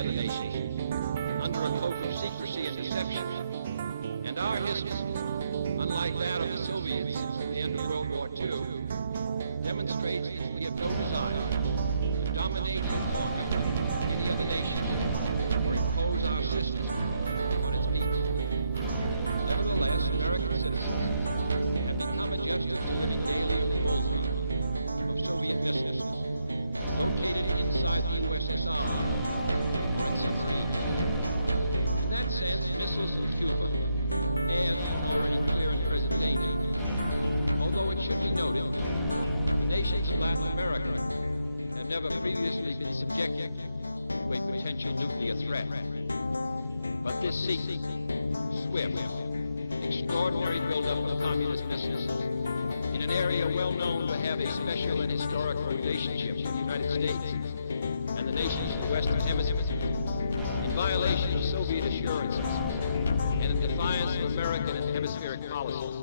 other nation under a cloak of secrecy and deception. And our history, unlike that of the Soviets at the end of World War II, demonstrates that we have no desire to dominate our system. Never previously been subjected to a potential nuclear threat. But this secret, swift, extraordinary buildup of communist missiles in an area well known to have a special and historical relationship with the United States and the nations of the Western Hemisphere, in violation of Soviet assurances and in defiance of American and hemispheric policies.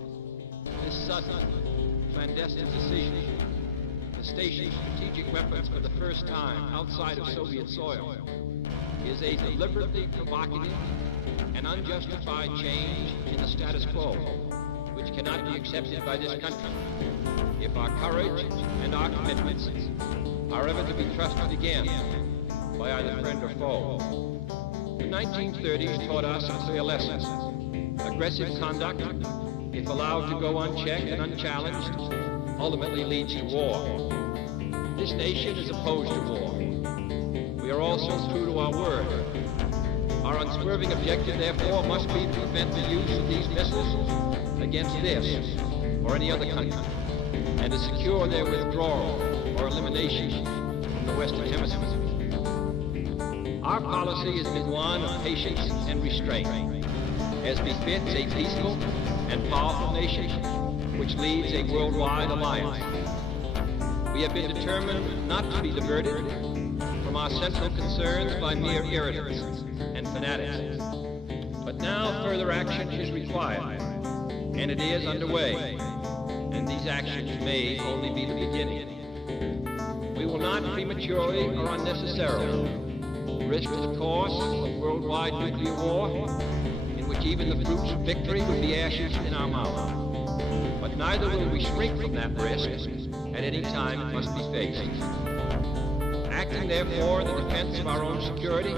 This sudden, clandestine decision to station strategic weapons for the first time outside of Soviet soil is a deliberately provocative and unjustified change in the status quo, which cannot be accepted by this country if our courage and our commitments are ever to be trusted again by either friend or foe. The 1930s taught us a clear lesson. Aggressive conduct, if allowed to go unchecked and unchallenged, ultimately leads to war. This nation is opposed to war. We are also true to our word. Our unswerving objective, therefore, must be to prevent the use of these missiles against this or any other country, and to secure their withdrawal or elimination from the Western Hemisphere. Our policy has been one of patience and restraint, as befits a peaceful and powerful nation which leads a worldwide alliance. We have been determined not to be diverted from our central concerns by mere irritants and fanatics. But now further action is required, and it is underway, and these actions may only be the beginning. We will not prematurely or unnecessarily risk the course of worldwide nuclear war, in which even the fruits of victory would be ashes in our mouth. But neither will we shrink from that risk. At any time it must be faced. Acting therefore in the defense of our own security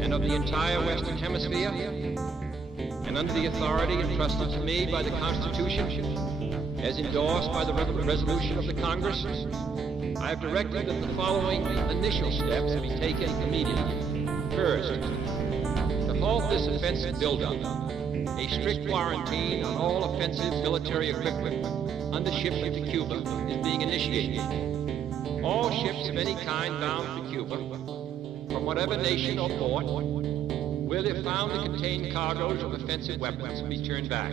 and of the entire Western Hemisphere, and under the authority entrusted to me by the Constitution, as endorsed by the resolution of the Congress, I have directed that the following initial steps be taken immediately. First, to halt this offensive buildup, a strict quarantine on all offensive military equipment under shipment to Cuba is being initiated. All ships of any kind bound to Cuba, from whatever nation or port, will, if found to contain cargoes of offensive weapons, be turned back.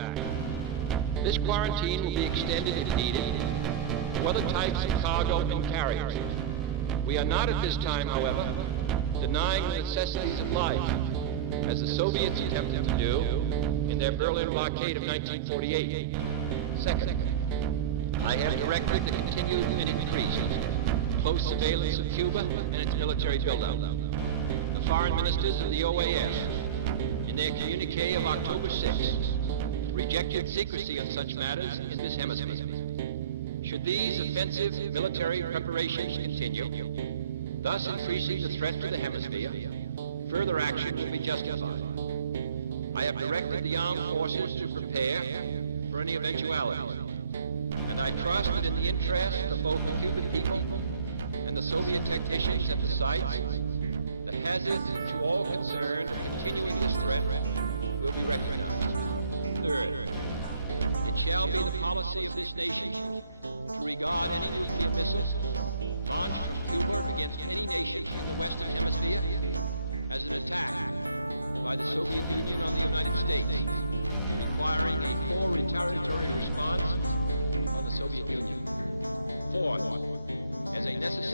This quarantine will be extended if needed to other types of cargo and carriers. We are not at this time, however, denying the necessities of life, as the Soviets attempted to do in their Berlin blockade of 1948. Second, I have directed the continued and increased close surveillance of Cuba and its military buildup. The foreign ministers of the OAS, in their communique of October 6th, rejected secrecy on such matters in this hemisphere. Should these offensive military preparations continue, thus increasing the threat to the hemisphere, further action will be justified. I have directed the armed forces to prepare for any eventuality, and I trust that in the interest of both the Cuban people and the Soviet technicians at the sites, the hazard to all concerned continues to spread. Third, it shall be the policy of this nation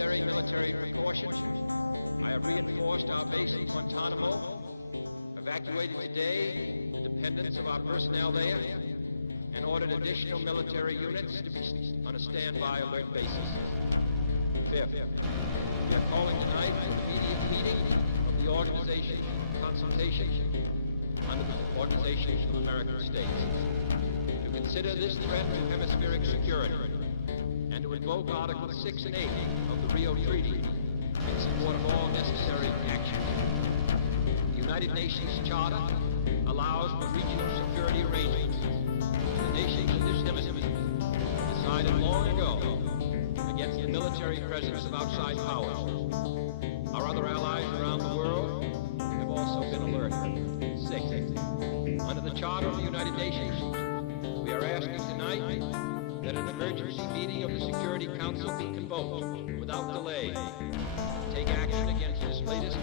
regarding military precaution, I have reinforced our base in Guantanamo, evacuated today the dependents of our personnel there, and ordered additional military units to be on a standby alert basis. Fifth, we are calling tonight for an immediate meeting of the organization and consultation under the Organization of American States, to consider this threat to hemispheric security, and to invoke Articles 6 and 8 of the Rio Treaty in support of all necessary action. The United Nations Charter allows for regional security arrangements. The nations of this hemisphere decided long ago against the military presence of outside powers. Our other allies around the world have also been alerted. 6. Under the Charter of the United Nations, we are asking tonight that an emergency meeting of the Security Council be convoked without delay to take action against this latest